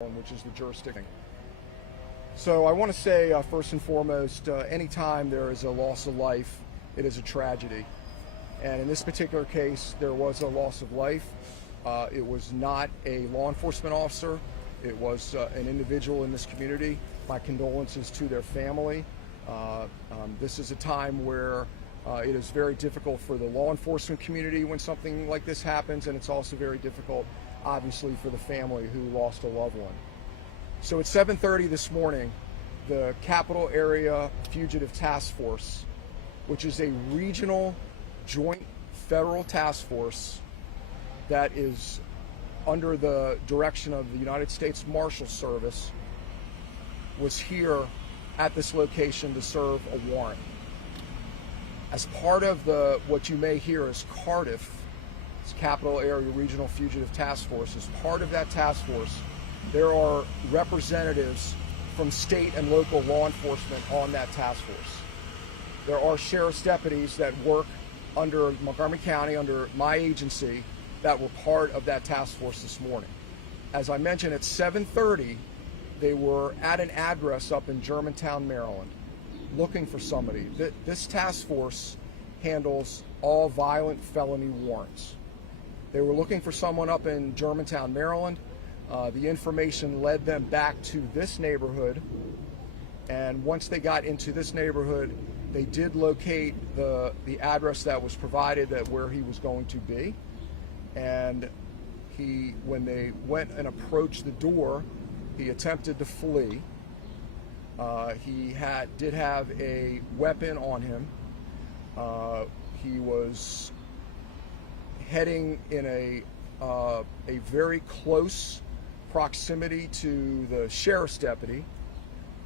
which is the jurisdiction. So I want to say first and foremost, anytime there is a loss of life, it is a tragedy. And in this particular case, there was a loss of life. It was not a law enforcement officer. It was an individual in this community. My condolences to their family. This is a time where it is very difficult for the law enforcement community when something like this happens, and it's also very difficult, obviously, for the family who lost a loved one. So at 7:30 this morning, the Capital Area Fugitive Task Force, which is a regional joint federal task force that is under the direction of the United States Marshal Service, was here at this location to serve a warrant. As part of what you may hear as Cardiff, it's Capital Area Regional Fugitive Task Force, as part of that task force, there are representatives from state and local law enforcement on that task force. There are sheriff's deputies that work under Montgomery County, under my agency, that were part of that task force this morning. As I mentioned, at 7:30, they were at an address up in Germantown, Maryland, looking for somebody. This task force handles all violent felony warrants. They were looking for someone up in Germantown, Maryland. The information led them back to this neighborhood, and once they got into this neighborhood, they did locate the address that was provided, that where he was going to be. And when they went and approached the door, he attempted to flee. He did have a weapon on him. He was heading in a very close proximity to the sheriff's deputy,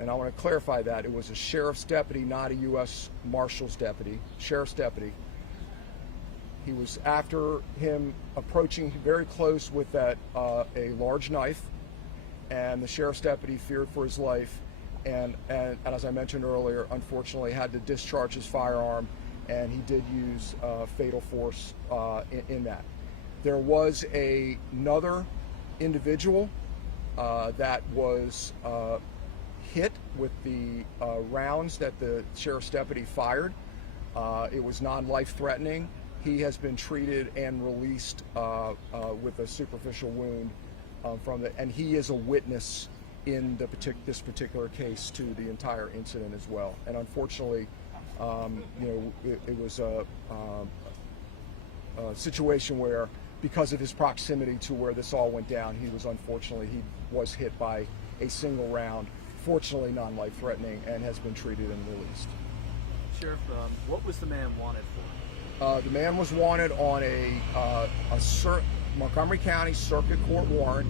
and I want to clarify that it was a sheriff's deputy, not a U.S. Marshal's deputy, sheriff's deputy. He was after him, approaching very close with a large knife, and the sheriff's deputy feared for his life, and as I mentioned earlier, unfortunately had to discharge his firearm, and he did use fatal force in that. There was another individual that was hit with the rounds that the sheriff's deputy fired. It was non-life-threatening. He has been treated and released with a superficial wound and he is a witness in this particular case to the entire incident as well. And unfortunately, it was a situation where, because of his proximity to where this all went down, he was hit by a single round, fortunately non-life-threatening, and has been treated and released. Sheriff, what was the man wanted for? The man was wanted on a Montgomery County Circuit Court warrant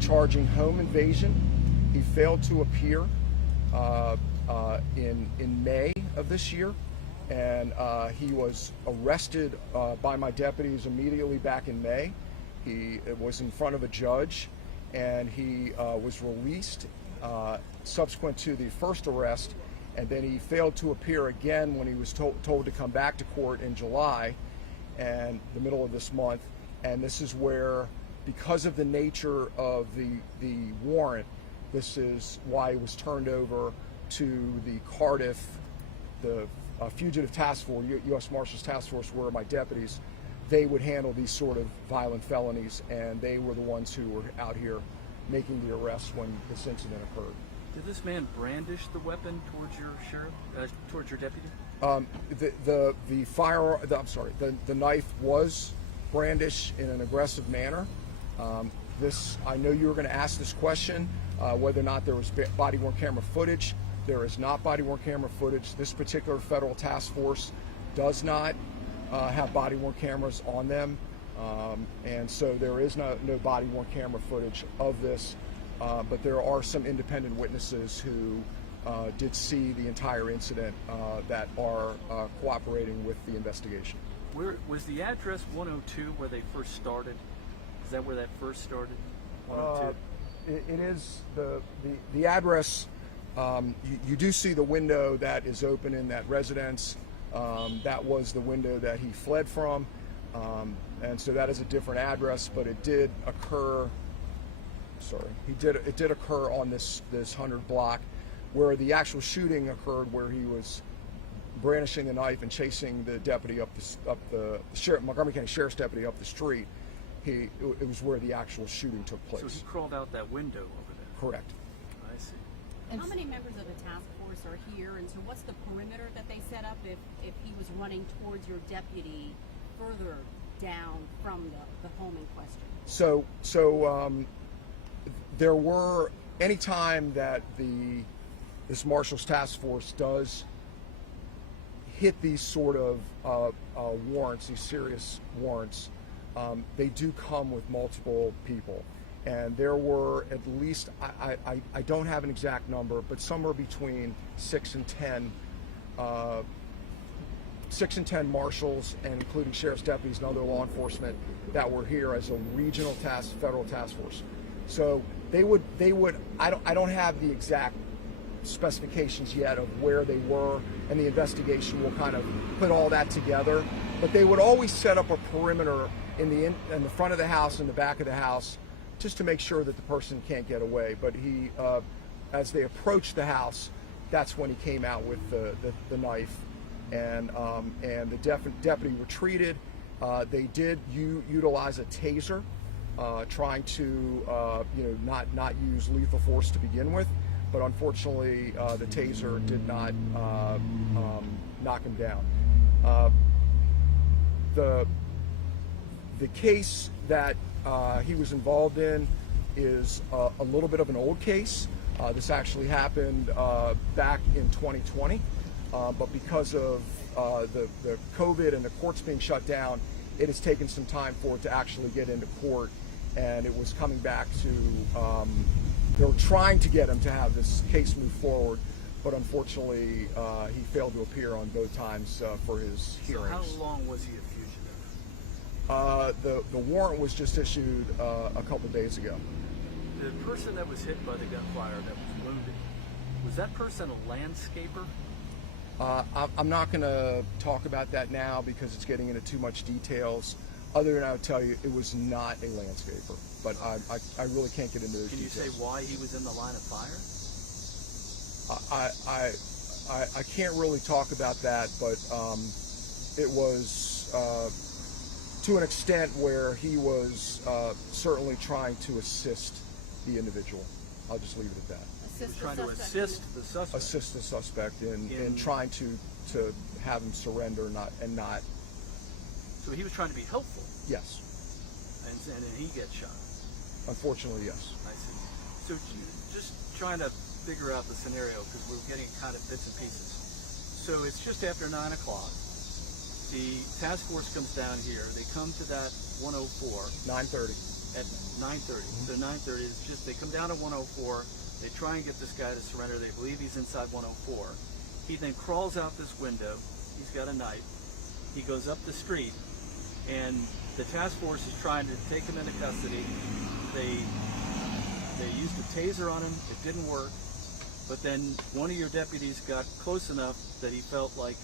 charging home invasion. He failed to appear in May of this year, and he was arrested by my deputies immediately back in May. He was in front of a judge, and he was released subsequent to the first arrest, and then he failed to appear again when he was told to come back to court in July and the middle of this month. And this is where, because of the nature of the warrant, this is why it was turned over to the Cardiff, the Fugitive Task Force, U.S. Marshals Task Force, where my deputies, they would handle these sort of violent felonies, and they were the ones who were out here making the arrests when this incident occurred. Did this man brandish the weapon towards your sheriff, towards your deputy? The knife was brandished in an aggressive manner. I know you were going to ask this question, whether or not there was body-worn camera footage. There is not body-worn camera footage. This particular federal task force does not have body-worn cameras on them, and so there is no body-worn camera footage of this. But there are some independent witnesses who did see the entire incident that are cooperating with the investigation. Where was the address 102 where they first started? Is that where that first started? 102. It is the address. You do see the window that is open in that residence. That was the window that he fled from, and so that is a different address. But it did occur sorry. It did occur on this 100 block, where the actual shooting occurred, where he was brandishing a knife and chasing the deputy up the Montgomery County Sheriff's deputy up the street. It was where the actual shooting took place. So he crawled out that window over there. Correct. I see. And how many members of the task force are here? And so what's the perimeter that they set up if he was running towards your deputy further down from the home in question? So there were, anytime that this Marshals Task Force does hit these sort of warrants, these serious warrants, they do come with multiple people. And there were at least, I don't have an exact number, but somewhere between 6 and 10 marshals, and including sheriff's deputies and other law enforcement that were here as a regional federal task force. So they would. I don't have the exact specifications yet of where they were, and the investigation will kind of put all that together. But they would always set up a perimeter in the front of the house and the back of the house, just to make sure that the person can't get away. But he, as they approached the house, that's when he came out with the knife, and the deputy retreated. They did utilize a taser, trying to not use lethal force to begin with, but unfortunately the taser did not knock him down. The case that he was involved in is a little bit of an old case. This actually happened back in 2020, but because of the COVID and the courts being shut down, it has taken some time for it to actually get into court, and it was coming back to, they were trying to get him to have this case move forward, but unfortunately he failed to appear on both times for his hearings. So how long was he a fugitive? The warrant was just issued a couple days ago. The person that was hit by the gunfire, that was wounded, was that person a landscaper? I'm not going to talk about that now because it's getting into too much details. Other than I would tell you, it was not a landscaper. But I really can't get into those details. Can you say why he was in the line of fire? I can't really talk about that, but it was to an extent where he was certainly trying to assist the individual. I'll just leave it at that. He was trying to assist the suspect. Assist the suspect in trying to have him surrender, not. So he was trying to be helpful. Yes. And then he gets shot. Unfortunately, yes. I see. So just trying to figure out the scenario, because we're getting kind of bits and pieces. So it's just after 9 o'clock. The task force comes down here. They come to that 104. 9:30. At 9:30. So 9:30 is just, they come down to 104. They try and get this guy to surrender. They believe he's inside 104. He then crawls out this window. He's got a knife. He goes up the street, and the task force is trying to take him into custody. They used a taser on him. It didn't work. But then one of your deputies got close enough that he felt like.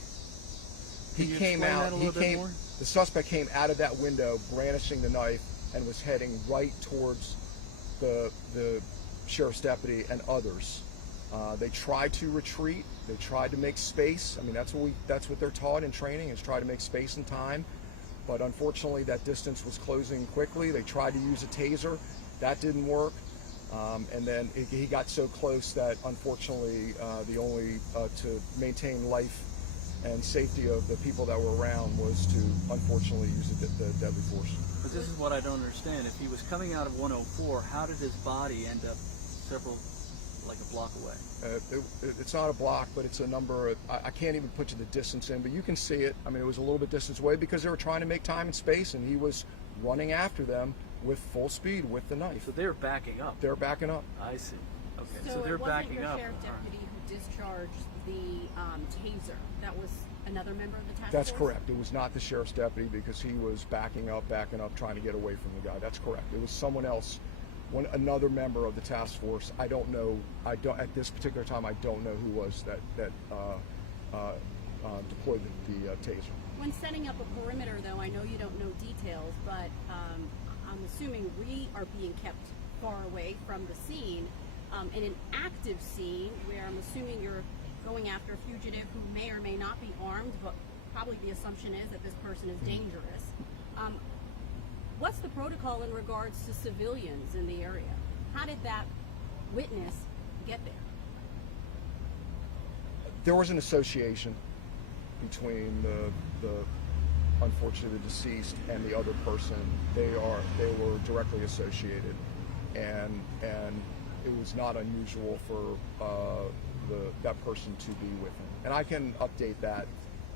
He came out. The suspect came out of that window, brandishing the knife, and was heading right towards the sheriff's deputy and others. They tried to retreat. They tried to make space. I mean, that's what they're taught in training, is try to make space and time. But unfortunately, that distance was closing quickly. They tried to use a taser. That didn't work. And then he got so close that unfortunately, the only to maintain life and safety of the people that were around was to unfortunately use the deadly force. But this is what I don't understand. If he was coming out of 104, how did his body end up like a block away? It's not a block, but it's a number. I can't even put you the distance in, but you can see it. I mean, it was a little bit distance away because they were trying to make time and space, and he was running after them with full speed with the knife. So they're backing up. They're backing up. I see. Okay, so they're backing up. So it wasn't your sheriff deputy who discharged the taser. That was another member of the task That's force? correct. It was not the sheriff's deputy because he was backing up, trying to get away from the guy. That's correct. It was someone else, another member of the task force. I don't know. At this particular time, I don't know who was that deployed the taser. When setting up a perimeter, though, I know you don't know details, but I'm assuming we are being kept far away from the scene. In an active scene where I'm assuming you're going after a fugitive who may or may not be armed, but probably the assumption is that this person is dangerous. What's the protocol in regards to civilians in the area? How did that witness get there? There was an association between the unfortunately the deceased and the other person. They were directly associated, and it was not unusual for that person to be with him. And I can update that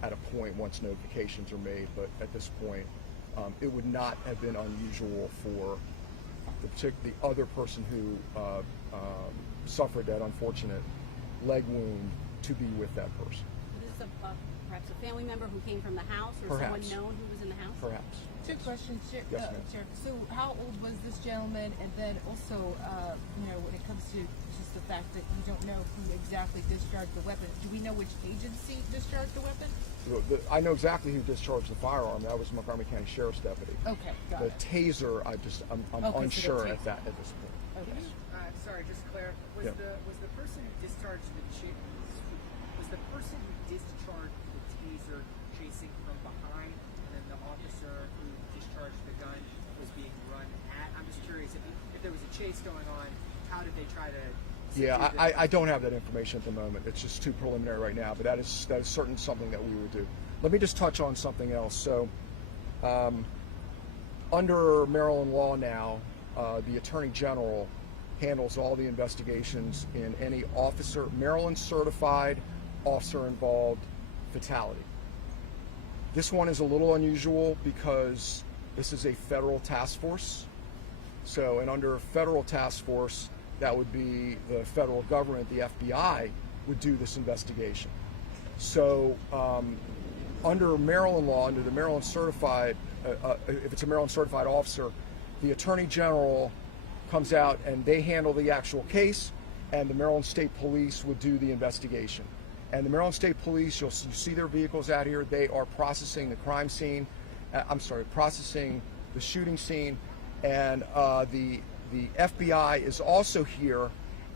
at a point once notifications are made, but at this point, it would not have been unusual for the other person who suffered that unfortunate leg wound to be with that person. Is this perhaps a family member who came from the house, or Perhaps. someone known who was in the house? Perhaps. Two questions, Sheriff. Yes, ma'am. Sheriff. So, how old was this gentleman? And then also, when it comes to just the fact that you don't know who exactly discharged the weapon, do we know which agency discharged the weapon? I know exactly who discharged the firearm. That was Montgomery County Sheriff's deputy. Okay, got The it. taser, I'm Okay, so unsure the at this point. Okay. Sorry, just to clarify. Was the person who discharged was the person who discharged the taser chasing from behind, and then the officer who discharged the gun was being run at? I'm just curious if there was a chase going on. How did they try to? Yeah, I don't have that information at the moment. It's just too preliminary right now, but that is certainly something that we would do. Let me just touch on something else. So, under Maryland law now, the Attorney General handles all the investigations in any Maryland certified officer involved fatality. This one is a little unusual because this is a federal task force. So, and under a federal task force, that would be the federal government, the FBI, would do this investigation. So, under Maryland law, under the Maryland certified, if it's a Maryland certified officer, the Attorney General comes out and they handle the actual case, and the Maryland State Police would do the investigation. And the Maryland State Police, you see their vehicles out here. They are processing the crime scene. Processing the shooting scene, and the FBI is also here,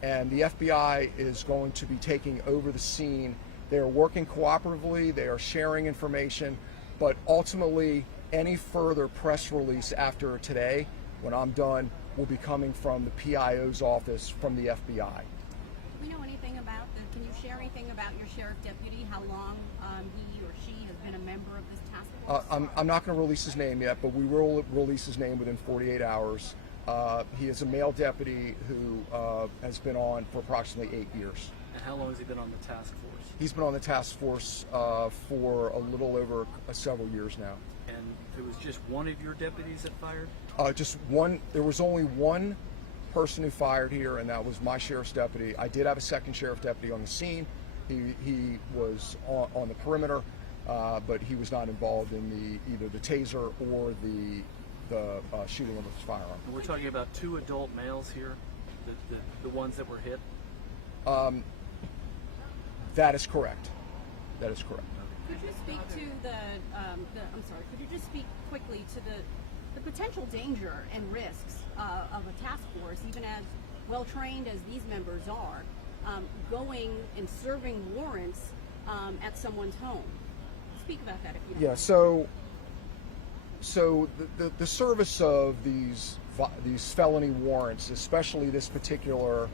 and the FBI is going to be taking over the scene. They are working cooperatively. They are sharing information, but ultimately, any further press release after today, when I'm done, will be coming from the PIO's office from the FBI. Do we know anything about can you share anything about your sheriff deputy, how long he or she has been a member of this task force? I'm not going to release his name yet, but we will release his name within 48 hours. He is a male deputy who has been on for approximately 8 years. And how long has he been on the task force? He's been on the task force for a little over several years now. And it was just one of your deputies that fired? Just one. There was only one person who fired here, and that was my sheriff's deputy. I did have a second sheriff deputy on the scene. He was on the perimeter, but he was not involved in either the taser or the shooting of the firearm. And we're talking about two adult males here, the ones that were hit? That is correct. That is correct. Could you speak to could you just speak quickly to the potential danger and risks of a task force, even as well trained as these members are, going and serving warrants at someone's home? Speak about that if you don't. Yeah. So the service of these felony warrants, especially this particular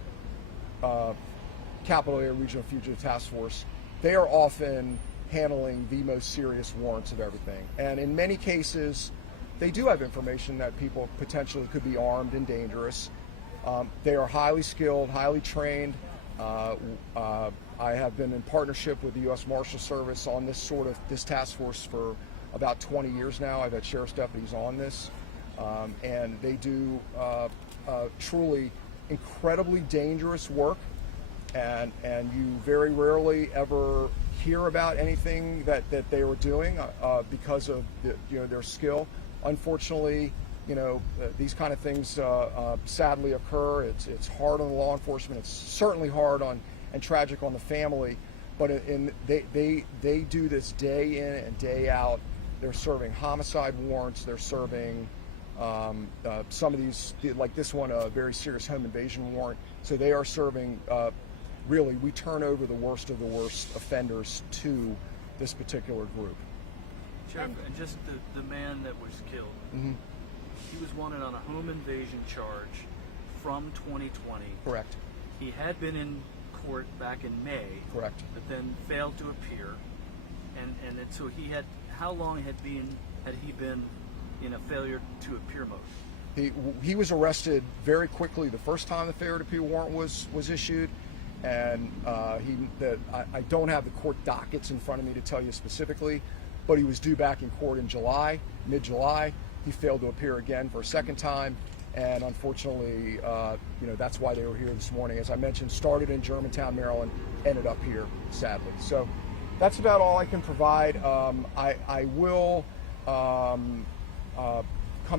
Capital Area Regional Fugitive Task Force, they are often handling the most serious warrants of everything. And in many cases, they do have information that people potentially could be armed and dangerous. They are highly skilled, highly trained. I have been in partnership with the U.S. Marshal Service on this task force for about 20 years now. I've had sheriff's deputies on this, and they do truly incredibly dangerous work, and you very rarely ever hear about anything that they were doing because of their skill. Unfortunately, these kind of things sadly occur. It's hard on law enforcement. It's certainly hard on and tragic on the family. But they do this day in and day out. They're serving homicide warrants. They're serving Some of these, like this one, a very serious home invasion warrant. So they are serving, really, we turn over the worst of the worst offenders to this particular group. Sheriff, and just the man that was killed, he was wanted on a home invasion charge from 2020. Correct. He had been in court back in May. Correct. But then failed to appear. And so he had, how long had he been in a failure to appear mode? He was arrested very quickly the first time the failure to appear warrant was issued, and I don't have the court dockets in front of me to tell you specifically, but he was due back in court in July, mid-July. He failed to appear again for a second time, and unfortunately, that's why they were here this morning. As I mentioned, started in Germantown, Maryland, ended up here, sadly. So that's about all I can provide. I will come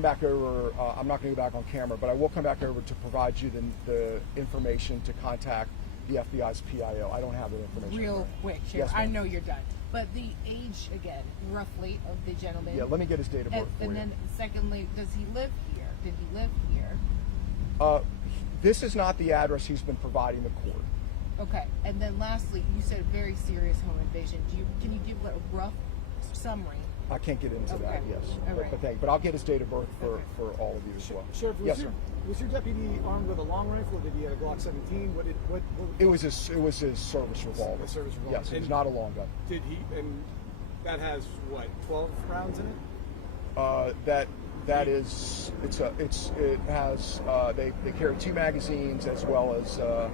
back over. I'm not going to go back on camera, but I will come back over to provide you the information to contact the FBI's PIO. I don't have that information. Real quick, Sheriff. Yes, I ma'am. know you're done. But the age, again, roughly, of the gentleman. Yeah, let me get his date of birth for and you. then, secondly, does he live here? Did he live here? This is not the address he's been providing the court. Okay. And then lastly, you said very serious home invasion. Can you give a rough summary? I can't get into that, Okay. yes. All right. But I'll get his date of birth Okay. for all of you as well. Sheriff, Yes, sir. was your deputy armed with a long rifle, or did he have a Glock 17? What It was his service revolver. A service revolver. Yes, it was And not a long gun. did he? And that has what, 12 rounds in it? That is, it has they carry 2 magazines as well as the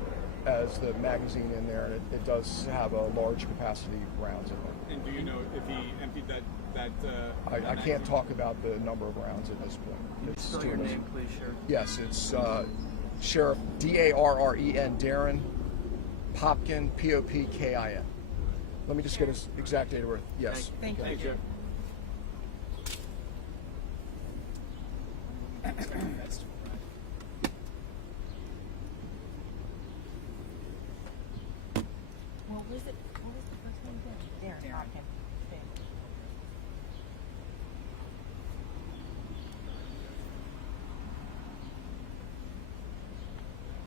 magazine in there, and it does have a large capacity rounds in there. And do you know if he emptied that? I can't talk about the number of rounds at this point. Can you It's spell too your much. name, please, Sheriff? Yes, it's Sheriff Darren, Darren Popkin, Popkin. Let me just get his exact date of birth. Yes. Thank Okay. you. Sheriff. What was the first name again? Darren Hopkins.